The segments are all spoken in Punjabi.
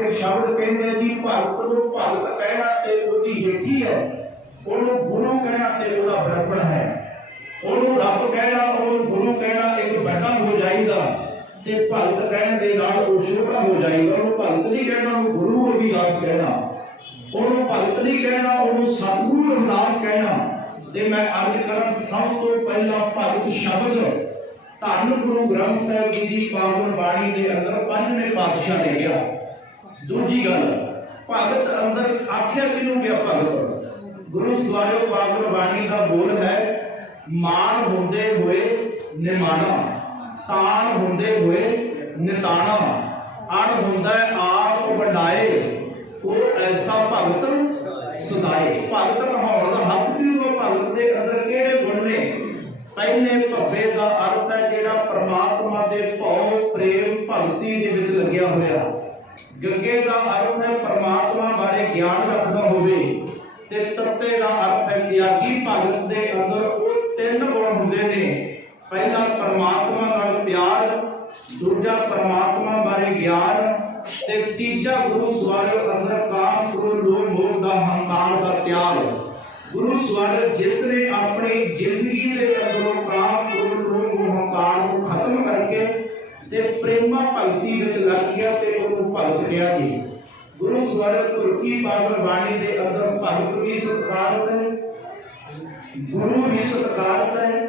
ਇੱਕ ਸ਼ਬਦ ਕਹਿੰਦੇ ਜੀ ਭਗਤ ਨੂੰ ਭਗਤ ਕਹਿਣਾ ਤੇ ਉਹਦੀ ਹੇਠੀ ਹੈ। ਉਹਨੂੰ ਗੁਰੂ ਕਹਿਣਾ ਤੇ ਉਹਦਾ ਬਰਾਬਰ ਹੈ। ਉਹਨੂੰ ਰੱਬ ਕਹਿਣਾ, ਉਹਨੂੰ ਗੁਰੂ ਕਹਿਣਾ ਇੱਕ ਵੱਡਾ ਹੋ ਜਾਈਦਾ ਤੇ ਭਗਤ ਕਹਿਣ ਦੇ ਨਾਲ ਉਹ ਛੋਟਾ ਹੋ ਜਾਈਦਾ ਉਹਨੂੰ ਭਗਤ ਨਹੀਂ ਕਹਿਣਾ, ਉਹਨੂੰ ਗੁਰੂ ਰਵਿਦਾਸ ਕਹਿਣਾ। ਉਹਨੂੰ ਭਗਤ ਨਹੀਂ ਕਹਿਣਾ, ਉਹਨੂੰ ਸਤਿਗੁਰੂ ਰਵਿਦਾਸ ਕਹਿਣਾ। ਤੇ ਮੈਂ ਅਰਜ਼ ਕਰਾਂ, ਸਭ ਤੋਂ ਪਹਿਲਾਂ ਭਗਤ ਸ਼ਬਦ ਧੰਨ ਗੁਰੂ ਗ੍ਰੰਥ ਸਾਹਿਬ ਜੀ ਦੀ ਪਾਵਨ ਬਾਣੀ ਦੇ ਅੰਦਰ ਪੰਜਵੇਂ ਪਾਤਸ਼ਾਹ ਨੇ ਕਿਹਾ ਦੂਜੀ ਗੱਲ, ਭਗਤ ਅੰਦਰ ਆਖਿਆ ਕਿਹਨੂੰ ਗਿਆ ਭਗਤ? ਗੁਰੂ ਸਵਾਰਿਓ ਪਾਵਨ ਬਾਣੀ ਦਾ ਬੋਲ ਹੈ ਮਾਨ ਹੁੰਦੇ ਹੋਏ ਨਿਮਾਣਾ ਤਾਨ ਹੁੰਦੇ ਹੋਏ ਨਿਤਾਣਾ। ਅਣ ਹੁੰਦਾ ਆਪ ਵਡਾਏ, ਉਹ ਐਸਾ ਭਗਤ ਸਦਾਏ। ਭਗਤ ਕਹਾਉਣ ਦਾ ਹੱਕ ਵੀ ਉਹ ਭਗਤ ਦੇ ਅੰਦਰ ਕਿਹੜੇ ਗੁਣ ਨੇ? ਪਹਿਲੇ ਭੱਬੇ ਦਾ ਅਰਥ ਹੈ ਜਿਹੜਾ ਪ੍ਰਮਾਤਮਾ ਦੇ ਭਉ, ਪ੍ਰੇਮ, ਭਗਤੀ ਦੇ ਵਿੱਚ ਲੱਗਿਆ ਹੋਇਆ। ਗੱਗੇ ਦਾ ਅਰਥ ਹੈ ਪ੍ਰਮਾਤਮਾ ਬਾਰੇ ਗਿਆਨ ਰੱਖਦਾ ਹੋਵੇ ਤੇ ਤੱਤੇ ਦਾ ਅਰਥ ਹੈ ਤਿਆਗੀ ਭਗਤ ਦੇ ਅੰਦਰ ਉਹ ਤਿੰਨ ਗੁਣ ਹੁੰਦੇ ਨੇ। ਪਹਿਲਾ ਪਰਮਾਤਮਾ ਨਾਲ ਪਿਆਰ, ਦੂਜਾ ਪਰਮਾਤਮਾ ਬਾਰੇ ਗਿਆਨ ਤੇ ਤੀਜਾ ਗੁਰੂ ਸਵਾਰਿਓ ਅੰਦਰ ਕਾਮ ਗੁਰੂ ਲੋਭ, ਮੋਹ ਦਾ ਹੰਕਾਰ ਦਾ ਤਿਆਗ। ਗੁਰੂ ਸਵਾਰਿਓ ਜਿਸ ਨੇ ਆਪਣੀ ਜ਼ਿੰਦਗੀ ਦੇ ਅੰਦਰੋਂ ਕਾਮ ਗੁਰੂ ਲੋਭ, ਮੋਹ, ਹੰਕਾਰ ਨੂੰ ਖਤਮ ਕਰਕੇ ਤੇ ਪ੍ਰੇਮਾ ਭਗਤੀ ਵਿੱਚ ਲੱਗ ਗਿਆ ਤੇ ਉਹਨੂੰ ਜੀ। ਗੁਰੂ ਸਵਾਰਿਓ ਤੁਰਕੀ ਪਾਵਨ ਬਾਣੀ ਦੇ ਅੰਦਰ ਭਗਤ ਵੀ ਸਤਿਕਾਰਤ ਹੈ। ਗੁਰੂ ਵੀ ਸਤਿਕਾਰਤ ਹੈ,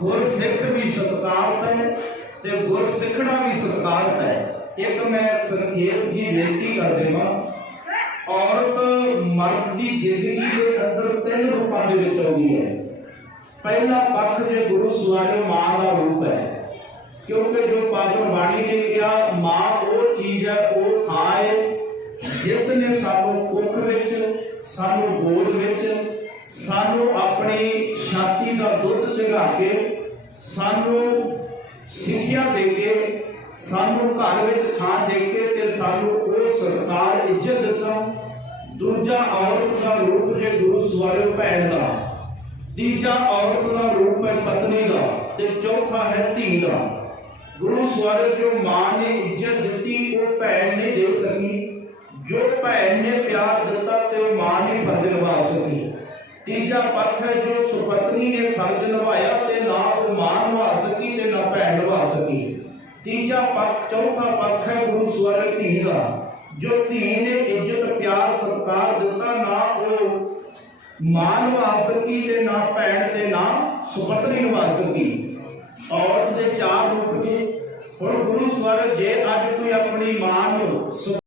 ਗੁਰ ਸਿੱਖ ਵੀ ਸਤਿਕਾਰਤ ਹੈ ਤੇ ਗੁਰ ਸਿੱਖਣਾ ਵੀ ਸਤਿਕਾਰਤ ਹੈ। ਇੱਕ ਮੈਂ ਸੰਖੇਪ ਜੀ ਬੇਨਤੀ ਕਰ ਦੇਵਾਂ। ਔਰਤ ਮਰਦ ਦੀ ਜ਼ਿੰਦਗੀ ਦੇ ਅੰਦਰ ਤਿੰਨ ਰੂਪਾਂ ਦੇ ਵਿੱਚ ਆਉਂਦੀ ਹੈ। ਪਹਿਲਾ ਪੱਖ ਜੇ ਗੁਰੂ ਸਵਾਰਿਓ ਮਾਂ ਦਾ ਰੂਪ ਹੈ, ਕਿਉਂਕਿ ਜੋ ਪਾਵਨ ਬਾਣੀ ਨੇ ਕਿਹਾ, ਮਾਂ ਜਿਸ ਨੇ ਸਾਨੂੰ ਕੁੱਖ ਵਿੱਚ, ਸਾਨੂੰ ਗੋਦ ਵਿੱਚ, ਸਾਨੂੰ ਆਪਣੀ ਛਾਤੀ ਦਾ ਦੁੱਧ ਚੜਾ ਕੇ, ਸਾਨੂੰ ਸਿੱਖਿਆ ਦੇ ਕੇ, ਸਾਨੂੰ ਘਰ ਵਿੱਚ ਥਾਂ ਦੇ ਕੇ ਤੇ ਸਾਨੂੰ ਉਹ ਸਤਿਕਾਰ ਇੱਜ਼ਤ ਦਿੱਤਾ। ਦੂਜਾ ਔਰਤ ਦਾ ਰੂਪ ਜੇ ਗੁਰੂ ਸਵਾਰਿਓ ਭੈਣ ਦਾ, ਤੀਜਾ ਔਰਤ ਦਾ ਰੂਪ ਹੈ ਪਤਨੀ ਦਾ ਤੇ ਚੌਥਾ ਹੈ ਧੀ ਦਾ। ਗੁਰੂ ਸਵਾਰਿਓ ਜੋ ਮਾਂ ਨੇ ਇੱਜ਼ਤ ਦਿੱਤੀ, ਉਹ ਭੈਣ ਨਹੀਂ ਦੇ ਸਕੀ। ਜੋ ਭੈਣ ਨੇ ਪਿਆਰ ਦਿੱਤਾ ਤੇ ਉਹ ਮਾਂ ਨੇ ਫਰਜ਼ ਨਿਭਾ ਸਕੀ। ਤੀਜਾ ਪੱਖ ਹੈ ਜੋ ਸੁਪਤਨੀ ਨੇ ਫਰਜ਼ ਨਿਭਾਇਆ ਤੇ ਨਾ ਉਹ ਮਾਂ ਨਿਭਾ ਸਕੀ ਤੇ ਨਾ ਭੈਣ ਨਿਭਾ ਸਕੀ। ਤੀਜਾ ਪੱਖ, ਚੌਥਾ ਪੱਖ ਹੈ ਗੁਰੂ ਸਵਾਰਿਓ ਧੀ ਦਾ। ਜੋ ਧੀ ਨੇ ਇੱਜ਼ਤ, ਪਿਆਰ, ਸਤਿਕਾਰ ਦਿੱਤਾ, ਨਾ ਉਹ ਮਾਂ ਨਿਭਾ ਸਕੀ ਤੇ ਨਾ ਭੈਣ ਤੇ ਨਾ ਸੁਪਤਨੀ ਨਿਭਾ ਸਕੀ। ਔਰਤ ਦੇ ਚਾਰ ਰੂਪ ਨੇ ਹੁਣ ਗੁਰੂ ਸਵਾਰ ਜੇ ਅੱਜ ਕੋਈ ਆਪਣੀ ਮਾਂ ਨੂੰ